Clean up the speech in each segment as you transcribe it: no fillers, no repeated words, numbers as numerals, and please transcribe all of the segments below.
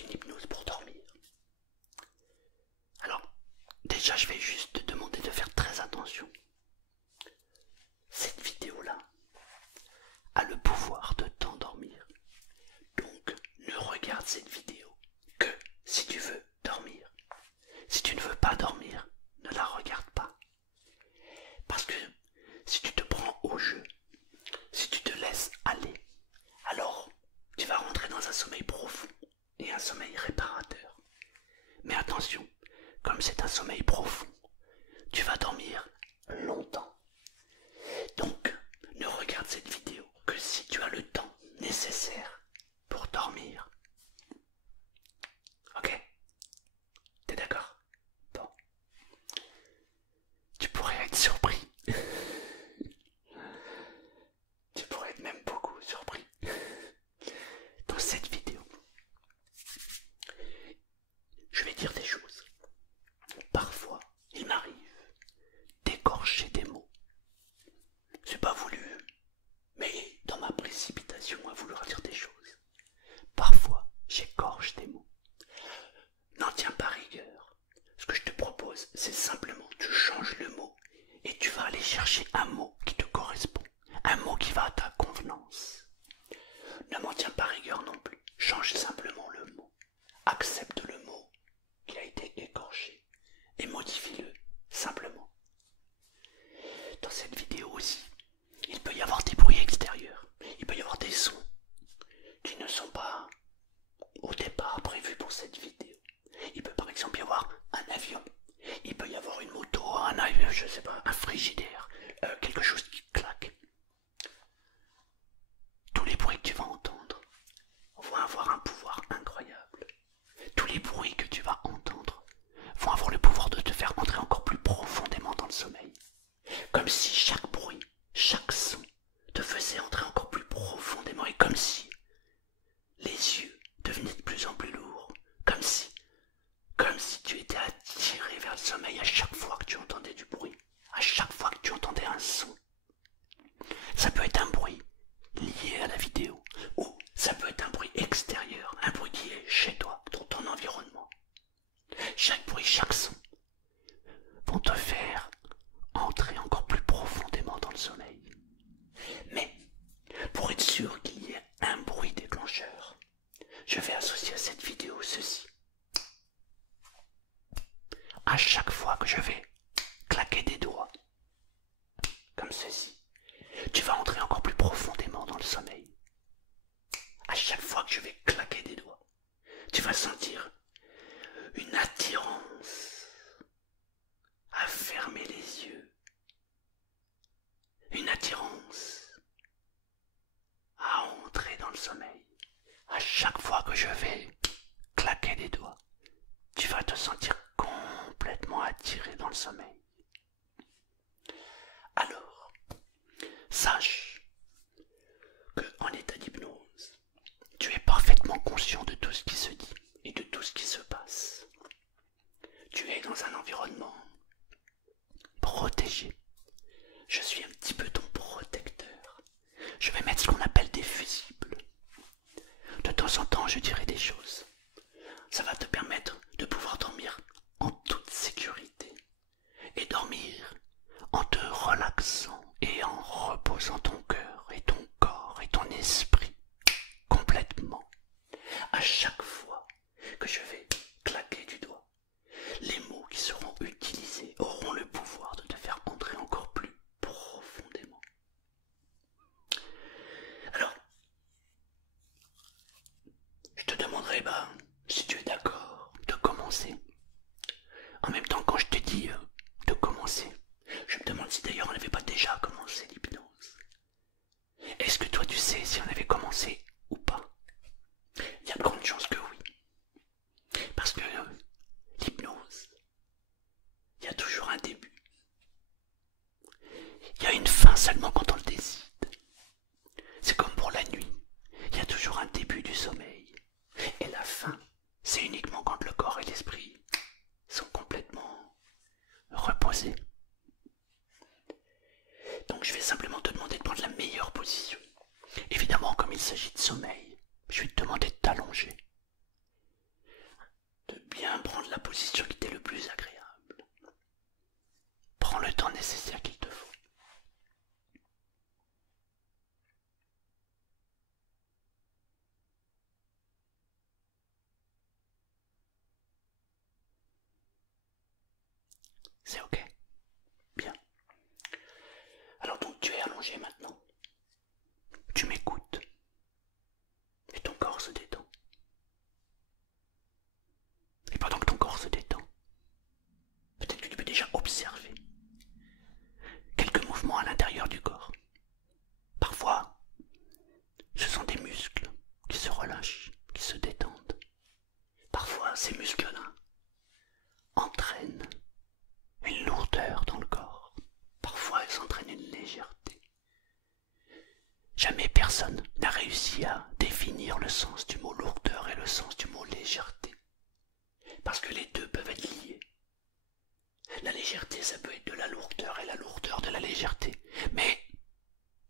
une hypnose pour dormir. Alors, déjà je vais juste te demander de faire très attention. Cette vidéo-là a le pouvoir de t'endormir. Donc, ne regarde cette vidéo que si tu veux dormir. Si tu ne veux pas dormir, ne la regarde pas. Parce que si tu te prends au jeu, si tu te laisses aller, alors tu vas rentrer dans un sommeil profond et un sommeil réparateur. Mais attention, comme c'est un sommeil profond, tu vas dormir longtemps. Donc, ne regarde cette vidéo que si tu as le temps nécessaire pour dormir. Ok? T'es d'accord? Bon. Tu pourrais être surpris. Tu pourrais être même beaucoup surpris. Dans cette vidéo, je vais dire des choses. Parfois, il m'arrive d'écorcher des mots. C'est pas voulu, mais dans ma précipitation à vouloir dire des choses, parfois j'écorche des mots. N'en tiens pas rigueur. Ce que je te propose, c'est simplement tu changes le mot et tu vas aller chercher un mot qui te correspond, un mot qui va à ta convenance. Ne m'en tiens pas rigueur non plus. Change simplement le mot. Accepte le mot qui a été écorché et modifie-le simplement. Dans cette vidéo aussi, il peut y avoir des bruits extérieurs. Il peut y avoir des sons qui ne sont pas au départ prévus pour cette vidéo. Il peut par exemple y avoir un avion. Il peut y avoir une moto, un avion, je sais pas, un frigidaire, quelque chose qui claque. Tous les bruits que tu vas entendre vont avoir un pouvoir incroyable. Tous les bruits que tu vas entendre vont avoir le pouvoir de te faire entrer encore plus profondément dans le sommeil. Comme si chaque bruit, chaque son te faisait entrer encore plus profondément et comme si les yeux devenaient de plus en plus lourds. Comme si tu étais attiré vers le sommeil à chaque fois que tu entendais du bruit, à chaque fois que tu entendais un son. Ça peut être un bruit lié à la vidéo, ou ça peut être un bruit extérieur, un bruit qui est chez toi, dans ton environnement. Chaque bruit, chaque son vont te faire entrer encore plus profondément dans le sommeil. Mais, pour être sûr qu'il y ait un bruit déclencheur, je vais associer à cette vidéo ceci. À chaque fois que je vais claquer des doigts, comme ceci, tu vas entrer encore plus profondément dans le sommeil. À chaque fois que je vais claquer des doigts, tu vas sentir une attirance à fermer les yeux. Une attirance à entrer dans le sommeil. À chaque fois que je vais claquer des doigts, tu vas te sentir complètement attiré dans le sommeil. Alors, sache que en état d'hypnose, tu es parfaitement conscient de tout ce qui se dit et de tout ce qui se passe. Tu es dans un environnement protégé. Je suis un petit peu ton protecteur. Je vais mettre ce qu'on appelle des fusibles. De temps en temps, je dirai des choses. Ça va te permettre de pouvoir dormir en toute sécurité et dormir en te relaxant et en reposant ton cœur et ton corps et ton esprit complètement. position qui t'est le plus agréable. Prends le temps nécessaire qu'il te faut. C'est ok. Bien. Alors donc tu es allongé maintenant. Tu m'écoutes. Et ton corps se détend. Et pendant que ton corps se détend, peut-être que tu peux déjà observer quelques mouvements à l'intérieur du corps. Parfois, ce sont des muscles qui se relâchent, qui se détendent. Parfois, ces muscles-là entraînent une lourdeur dans le corps. Parfois, ils entraînent une légèreté. Jamais personne n'a réussi à définir le sens du mot lourdeur et le sens du mot légèreté. Parce que les deux peuvent être liés. La légèreté, ça peut être de la lourdeur et la lourdeur de la légèreté. Mais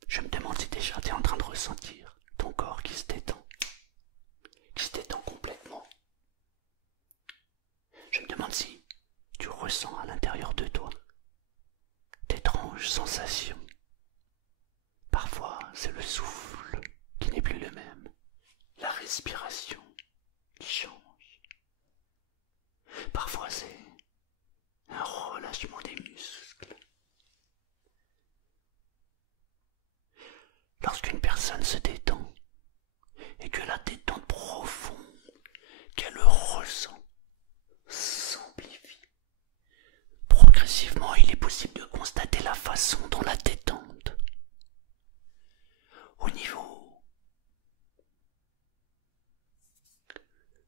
je me demande si déjà tu es en train de ressentir ton corps qui se détend complètement. Je me demande si tu ressens à l'intérieur de toi d'étranges sensations. Parfois, c'est le souffle qui n'est plus le même, la respiration qui change. Parfois, c'est un relâchement des muscles. Lorsqu'une personne se détend et que la détente profonde qu'elle ressent s'amplifie, progressivement il est possible de constater la façon dont la détente, au niveau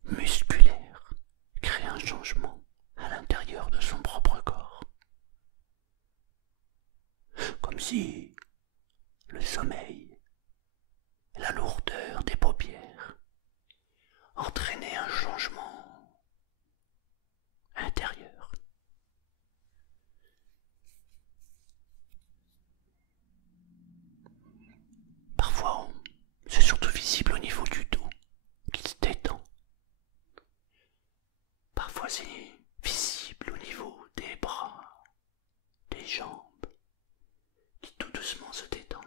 musculaire, crée un changement à l'intérieur de son propre corps. Comme si le sommeil, la lourdeur des paupières entraînaient un changement intérieur. Parfois, c'est surtout visible au niveau du dos qui se détend. Parfois, c'est visible au niveau des bras, des jambes, qui tout doucement se détendent.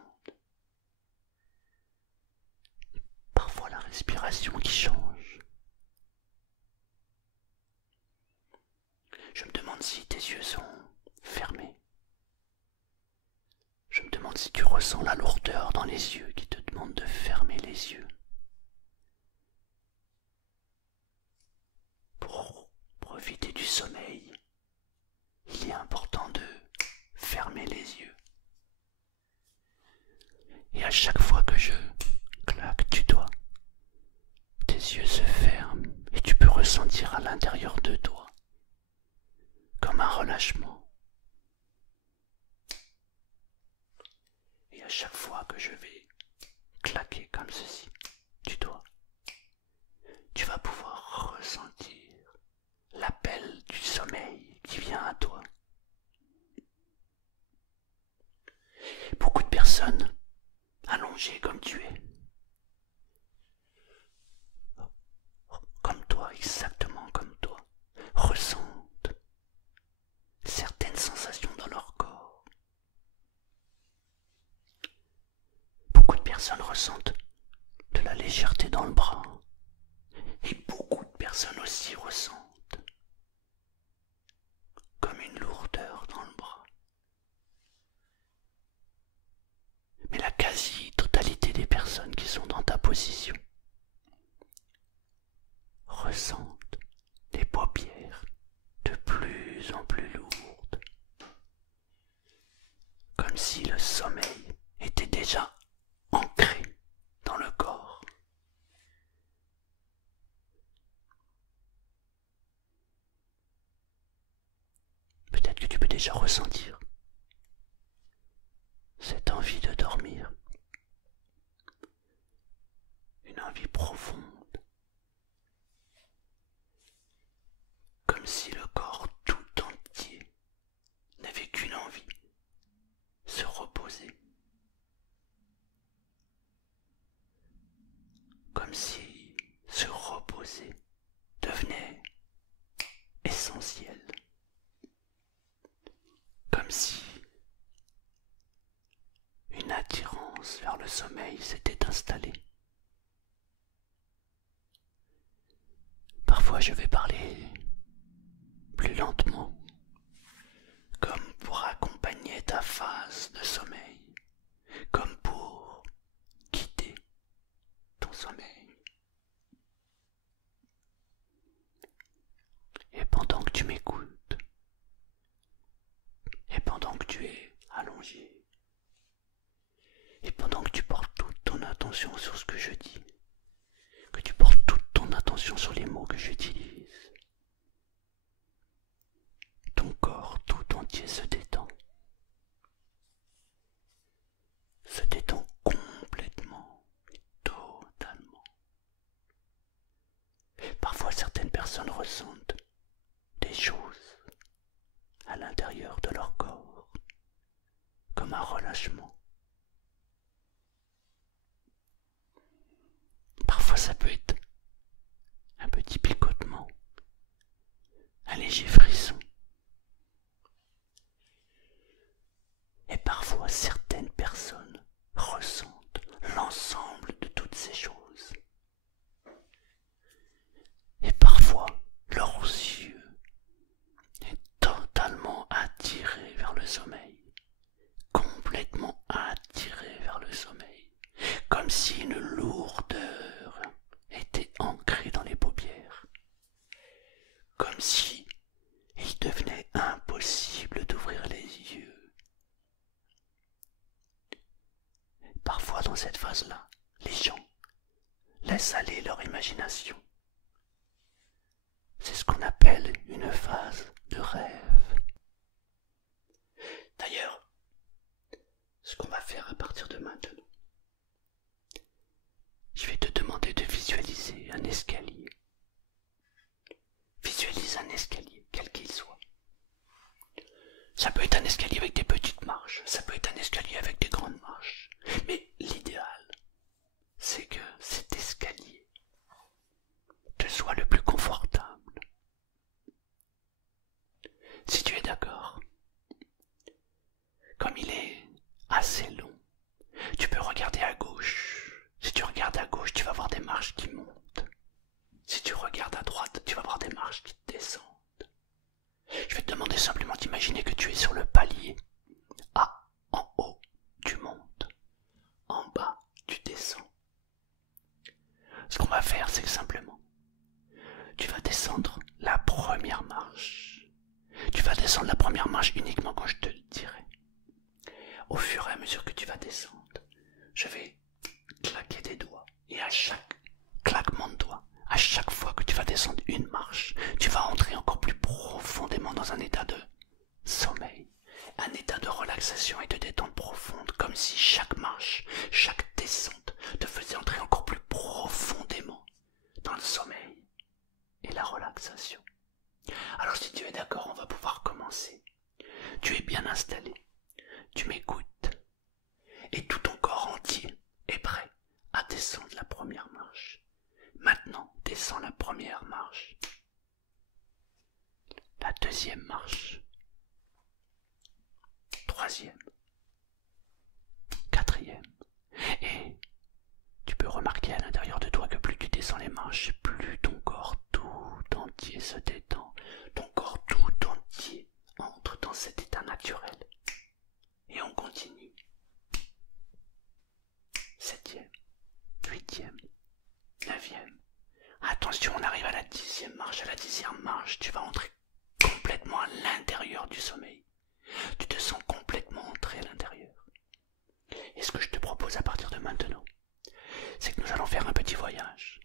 Parfois, la respiration qui change. Je me demande si tes yeux sont fermés. Je me demande si tu ressens la lourdeur dans les yeux qui te demande de fermer les yeux. Pour profiter du sommeil, il est important de fermer les yeux. Et à chaque fois que je claque du doigt, tes yeux se ferment et tu peux ressentir à l'intérieur de toi comme un relâchement. Et à chaque fois que je vais claquer comme ceci du doigt, tu vas pouvoir ressentir l'appel du sommeil qui vient à toi. Beaucoup de personnes, allongées comme tu es, comme toi, exactement comme toi, ressentent certaines sensations dans leur corps. Beaucoup de personnes ressentent de la légèreté dans le bras. Et beaucoup de personnes aussi ressentent comme une lourdeur dans le bras. Mais la quasi-totalité des personnes qui sont dans ta position ressentent les paupières de plus en plus lourdes, comme si le sommeil était déjà ancré dans le corps. Peut-être que tu peux déjà ressentir cette envie de dormir, une envie profonde, comme si le corps tout entier n'avait qu'une envie, se reposer, comme si se reposer devenait fois je vais parler plus lentement, comme pour accompagner ta phase de sommeil, comme pour guider ton sommeil. Et pendant que tu m'écoutes, et pendant que tu es allongé, et pendant que tu portes toute ton attention sur ce que je dis, que tu portes toute ton attention sur les mots que j'utilise, ton corps tout entier se détend complètement, totalement. Parfois certaines personnes ressentent des choses à l'intérieur de leur corps, comme un relâchement. Parfois ça peut être un petit picotement, un léger frisson. Et parfois certaines personnes ressentent l'ensemble de toutes ces choses. Et parfois leurs yeux sont totalement attirés vers le sommeil, complètement attirés vers le sommeil, comme si une lourdeur était ancrée dans les paupières, comme si il devenait impossible d'ouvrir les yeux. Parfois dans cette phase-là, les gens laissent aller leur imagination. C'est ce qu'on appelle une phase de rêve. D'ailleurs, ce qu'on va faire à partir de maintenant, je vais te demander de visualiser un escalier. Visualise un escalier, quel qu'il soit. Ça peut être un escalier avec des petites marches, ça peut être un escalier avec des grandes marches. Mais l'idéal, c'est que cet escalier te soit le plus confortable. Si tu es d'accord, comme il est assez long, tu peux regarder à gauche. Si tu regardes à gauche, tu vas voir des marches qui montent. Si tu regardes à droite, tu vas voir des marches qui descendent. Je vais te demander simplement d'imaginer que tu es sur le palier. Ah, en haut, tu montes. En bas, tu descends. Ce qu'on va faire, c'est que simplement, tu vas descendre la première marche. Tu vas descendre la première marche uniquement quand je te le dirai. Au fur et à mesure que tu vas descendre, je vais claquer des doigts. Et à chaque claquement de doigts, à chaque fois que tu vas descendre une marche, tu vas entrer encore plus profondément dans un état de sommeil, un état de relaxation et de détente profonde, comme si chaque marche, chaque descente te faisait entrer encore plus profondément dans le sommeil et la relaxation. Alors si tu es d'accord, on va pouvoir commencer. Tu es bien installé, tu m'écoutes, et tout ton corps entier est prêt à descendre la première marche. Maintenant, descends la première marche, la deuxième marche, troisième, quatrième, et tu peux remarquer à l'intérieur de toi que plus tu descends les marches, plus ton corps tout entier se détend, ton corps tout entier entre dans cet état naturel. Et on continue. Septième, huitième, neuvième. Attention, on arrive à la 10e marche. À la 10e marche, tu vas entrer complètement à l'intérieur du sommeil. Tu te sens complètement entré à l'intérieur. Et ce que je te propose à partir de maintenant, c'est que nous allons faire un petit voyage.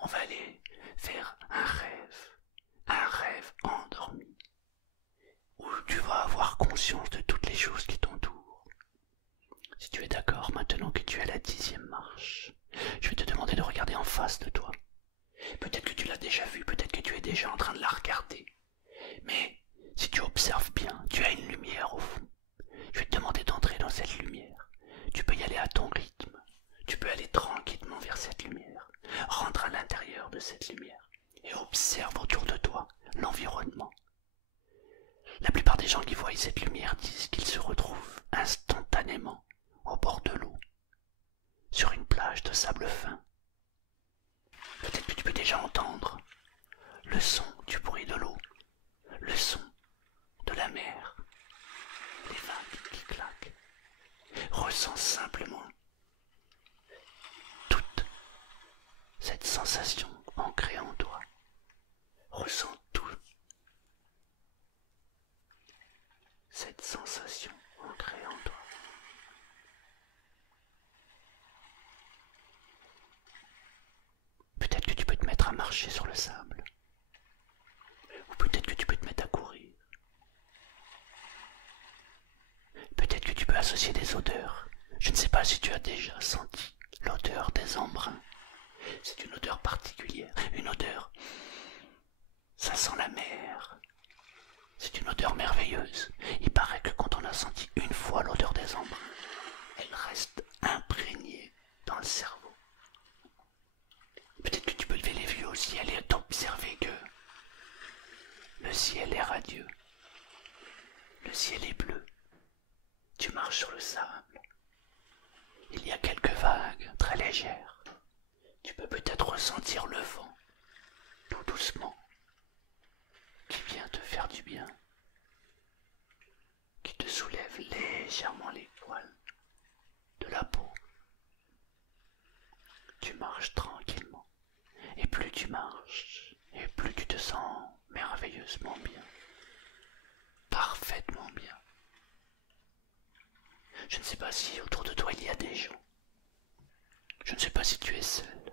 On va aller faire un rêve endormi, où tu vas avoir conscience de toutes les choses qui t'entourent. Si tu es d'accord, maintenant que tu es à la 10e marche, je vais te demander de regarder en face de toi. Peut-être que tu l'as déjà vue, peut-être que tu es déjà en train de la regarder. Mais si tu observes bien, tu as une lumière au fond. Je vais te demander d'entrer dans cette lumière. Tu peux y aller à ton rythme. Tu peux aller tranquillement vers cette lumière. Rentre à l'intérieur de cette lumière et observe autour de toi l'environnement. La plupart des gens qui voient cette lumière disent qu'ils se retrouvent instantanément au bord de l'eau, sur une plage de sable fin. Peut-être que tu peux déjà entendre le son du bruit de l'eau, le son de la mer, les vagues qui claquent. Ressens simplement toute cette sensation ancrée en toi. Ressens toute cette sensation ancrée en toi. Peut-être que tu peux te mettre à marcher sur le sable. Ou peut-être que tu peux te mettre à courir. Peut-être que tu peux associer des odeurs. Je ne sais pas si tu as déjà senti l'odeur des embruns. C'est une odeur particulière, une odeur. Ça sent la mer. C'est une odeur merveilleuse. Il paraît que quand on a senti une fois l'odeur des embruns, elle reste imprégnée dans le cerveau. Peut-être que tu peux lever les yeux au ciel et t'observer que le ciel est radieux. Le ciel est bleu. Tu marches sur le sable. Il y a quelques vagues très légères. Tu peux peut-être ressentir le vent, tout doucement, qui vient te faire du bien, qui te soulève légèrement les poils de la peau. Tu marches tranquillement, et plus tu marches, et plus tu te sens merveilleusement bien, parfaitement bien. Je ne sais pas si autour de toi il y a des gens. Je ne sais pas si tu es seul.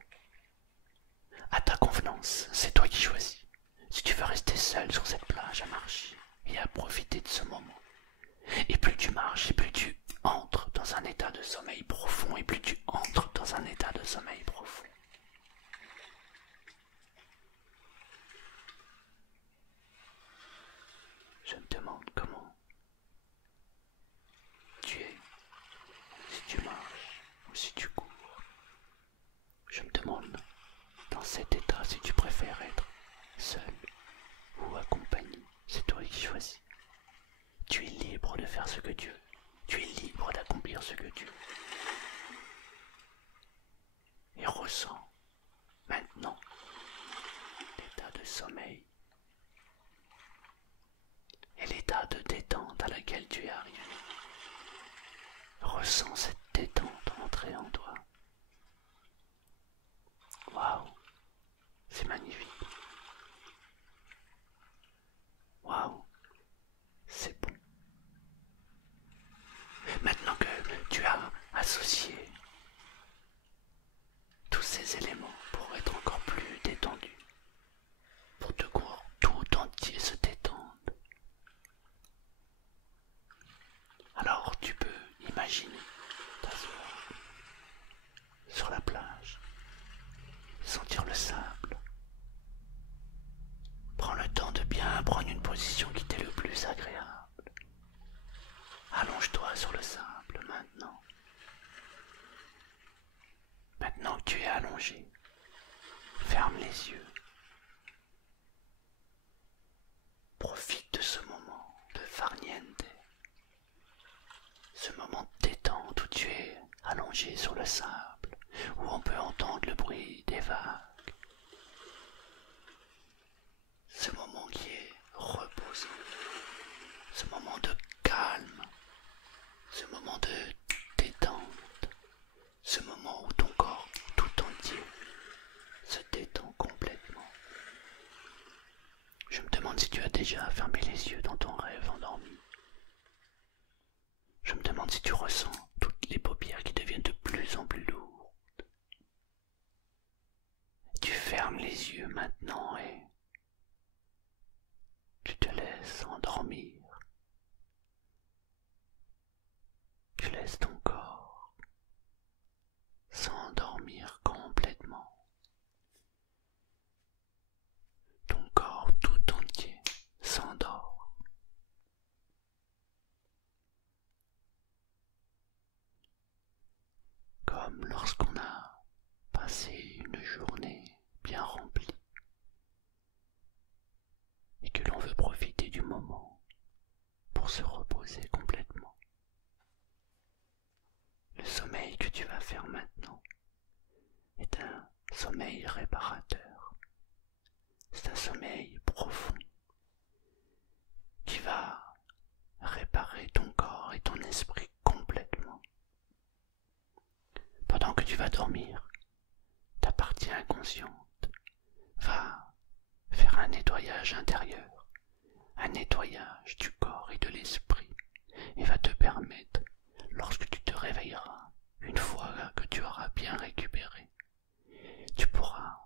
À ta convenance, c'est toi qui choisis. Si tu veux rester seul sur cette plage à marcher et à profiter de ce moment. Et plus tu marches, et plus tu entres dans un état de sommeil profond, et plus tu entres dans un état de sommeil profond. Je me demande comment tu es, si tu marches ou si tu cours. Je me demande, dans cet état, si tu préfères être seul ou accompagné. C'est toi qui choisis. Tu es libre de faire ce que tu veux. Tu es libre d'accomplir ce que tu veux. Et ressens maintenant l'état de sommeil et l'état de détente à laquelle tu es arrivé. Ressens cette détente entrer en toi. Waouh, c'est magnifique. Waouh, c'est bon. Maintenant que tu as associé tous ces éléments pour être encore plus détendu, pour te corps tout entier se détendre, alors tu peux imaginer t'asseoir sur la plage, sentir le sable. Prends le temps de bien prendre une position qui t'est le plus agréable. Allonge-toi sur le sable maintenant. Maintenant que tu es allongé, ferme les yeux. Profite de ce moment de farniente. Ce moment de détente où tu es allongé sur le sable, où on peut entendre le bruit des vagues. Ce moment qui est reposant, ce moment de calme, ce moment de détente, ce moment où ton corps tout entier se détend complètement. Je me demande si tu as déjà fermé les yeux dans ton rêve endormi. Je me demande si tu ressens toutes les paupières qui deviennent de plus en plus lourdes. Tu fermes les yeux maintenant et tu te laisses endormir. Tu laisses ton corps s'endormir complètement. Ton corps tout entier s'endort. Comme lorsqu'on a passé une journée bien remplie et que l'on veut profiter du moment pour se reposer complètement. Le sommeil que tu vas faire maintenant est un sommeil réparateur. C'est un sommeil un nettoyage intérieur, un nettoyage du corps et de l'esprit, et va te permettre, lorsque tu te réveilleras, une fois que tu auras bien récupéré, tu pourras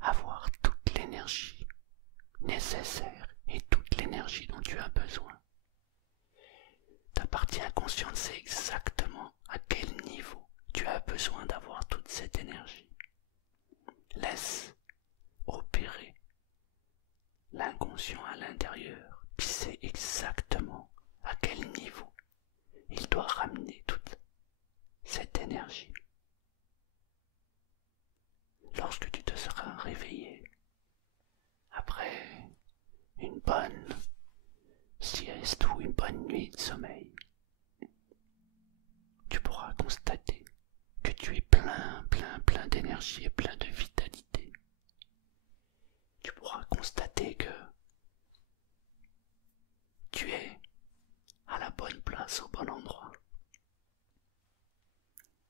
avoir toute l'énergie nécessaire et toute l'énergie dont tu as besoin. Ta partie inconsciente sait exactement à quel niveau tu as besoin d'avoir toute cette énergie. Laisse opérer l'inconscient à l'intérieur qui sait exactement à quel niveau il doit ramener toute cette énergie. Lorsque tu te seras réveillé après une bonne sieste ou une bonne nuit de sommeil, tu pourras constater que tu es plein d'énergie et plein de vitalité. Tu pourras constater que tu es à la bonne place, au bon endroit.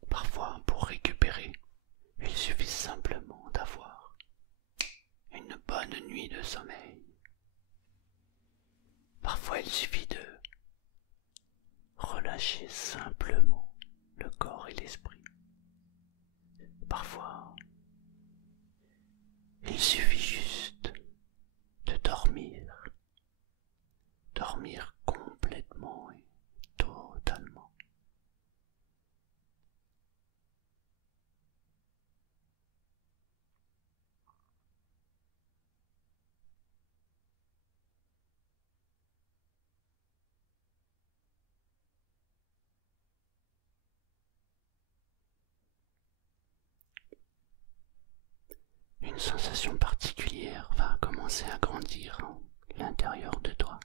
Parfois, pour récupérer, il suffit simplement d'avoir une bonne nuit de sommeil. Parfois, il suffit de relâcher simplement le corps et l'esprit. Parfois, il suffit juste de dormir, dormir complètement et totalement. Une sensation particulière va commencer à grandir à l'intérieur de toi,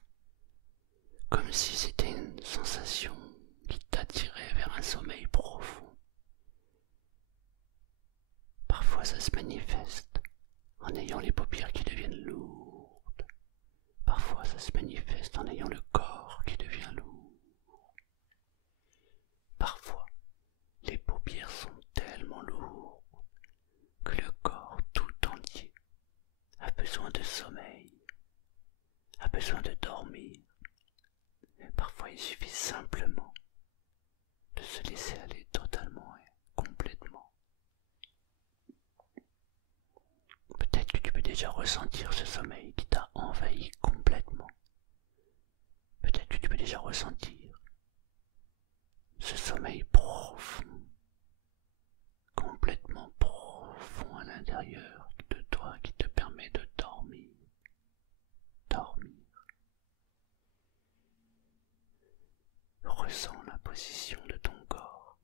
comme si c'était une sensation qui t'attirait vers un sommeil profond. Parfois ça se manifeste en ayant les paupières qui deviennent lourdes. Parfois ça se manifeste en ayant le corps qui devient lourd. Parfois, les paupières sont tellement lourdes que le corps tout entier a besoin de sommeil, a besoin de dormir. Parfois il suffit simplement de se laisser aller totalement et complètement. Peut-être que tu peux déjà ressentir ce sommeil qui t'a envahi complètement. Peut-être que tu peux déjà ressentir ce sommeil profond, complètement profond à l'intérieur de toi qui te permet de dormir. Ressens la position de ton corps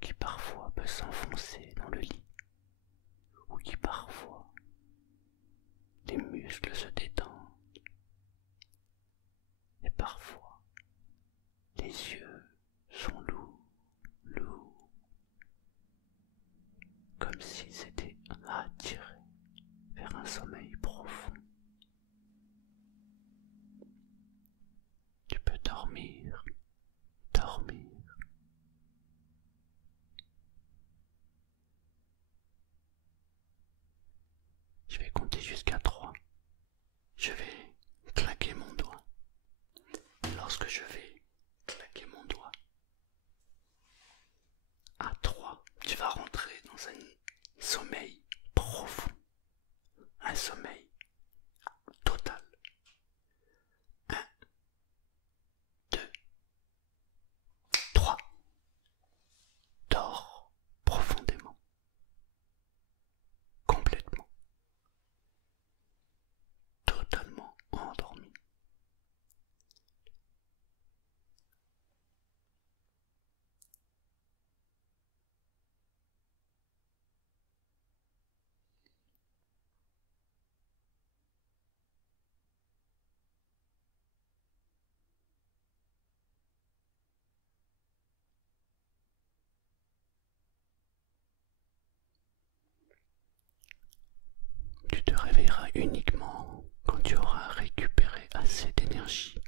qui parfois peut s'enfoncer dans le lit ou qui parfois les muscles se détendent et parfois les yeux sont lourds, comme s'ils étaient attirés vers un sommeil profond. Tu peux dormir. Je vais compter jusqu'à 3. Je vais claquer mon doigt. Lorsque je vais claquer mon doigt, à 3, tu vas rentrer dans un sommeil profond, un sommeil total. 1, 2, 3. Dors profondément, complètement, totalement endormi. Tu te réveilleras uniquement quand tu auras récupéré assez d'énergie